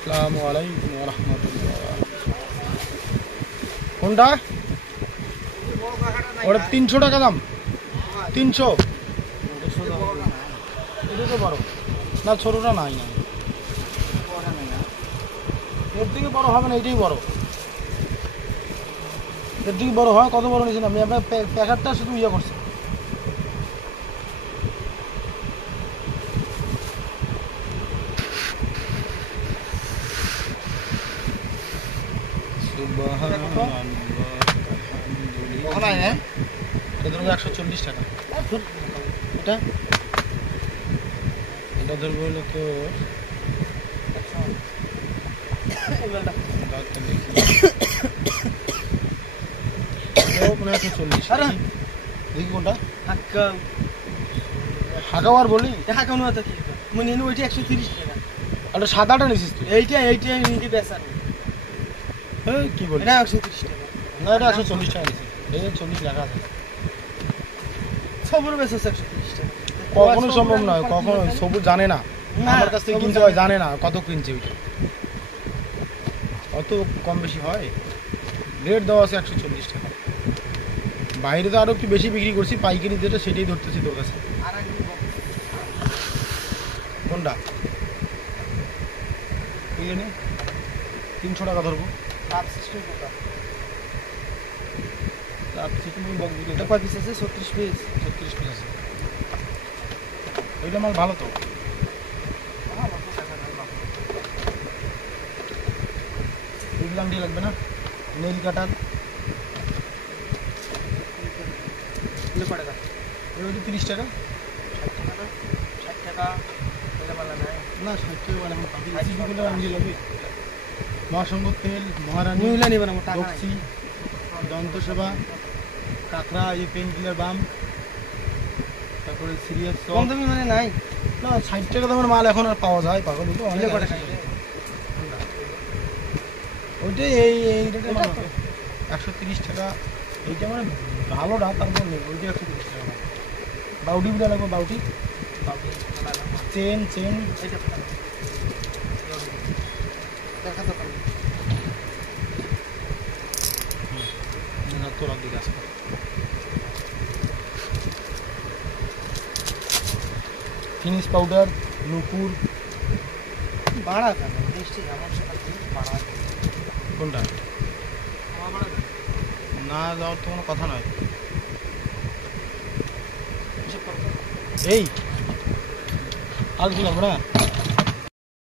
আসসালামু আলাইকুম ওয়া রাহমাতুল্লাহ। কোনটা? ওটা 300 টাকা দাম। 300। এটা তো বড় না, ছোটটা নাই না, এর থেকে বড় হবে না, এটাই বড়। এর থেকে বড় হয় কত বড় নিয়েছেন আপনি? আপনার প্যাকেটটা শুধু ইয়ে করছে। এটা ধরবো 140 টাকা। এটা এটা ধরবো হলো তো 140। দেখি কোনটা হাঁকাও আর বলি হাঁকানো তো কি মনে নিন ওইটা 130 টাকা। আর সাদাটা নিছিস তুই? এইটা নিজে বেচার কি বলি? এটা 130 টাকা না, এটা 140 টাকা নিছি। এই 40 লেখা আছে। সবুর বেচা 130 টাকা। কখনো সম্ভব নয়, কখনো সবুজ জানে না। আমার কাছ থেকে কিনতে হয়, জানে না কত কিনছে ওইটা। অত কম বেশি হয়? রেট দেওয়া আছে 140 টাকা। বাইরে তো আরো একটু বেশি বিক্রি করছি, পাইকারি যেটা সেটাই ধরতেছি তোর কাছে। কোনটা? 300 টাকা ধরবো। এটা কয় পিস আছে? 36 পিস। 36 পিস আছে। ওইটা মাল ভালো তো। এগুলো দিয়ে লাগবে না? নেইল কাটার এগুলো কয় টাকা? ওই 30 টাকা। 60 টাকা এটা বলা নাই না, 60 টাকা মানে সিপিগুলো আনিয়ে লাগবে। মহাসংঘ তেল, মহারানী, নিউলা নিবেন আমার টাকা নাই। ডক্সি, দন্তসেবা, কাঁকড়া, এই পেন কিলার বাম, তারপরে সিরিয়াস কম দামি মানে নাই। না, 60 টাকা দামের মাল এখন আর পাওয়া যায় পাগল তো অনেক কয় টাকা? ওইটাই এই রেটে 130 টাকা। এইটা মানে ভালোটা, তারপর নেই ওইটা 130 টাকা। বাউটি বিটা লাগবে, বাউটি চেন এটা দেখা তো পারি তোর দিকে আসবে। ফিনিশ পাউডার, নুপুর। বাড়া কেন মিষ্টি আমার সাথে বাড়া কোনটা? না যাওয়ার তো কোনো কথা নয়। এই আর কি লাগবে না?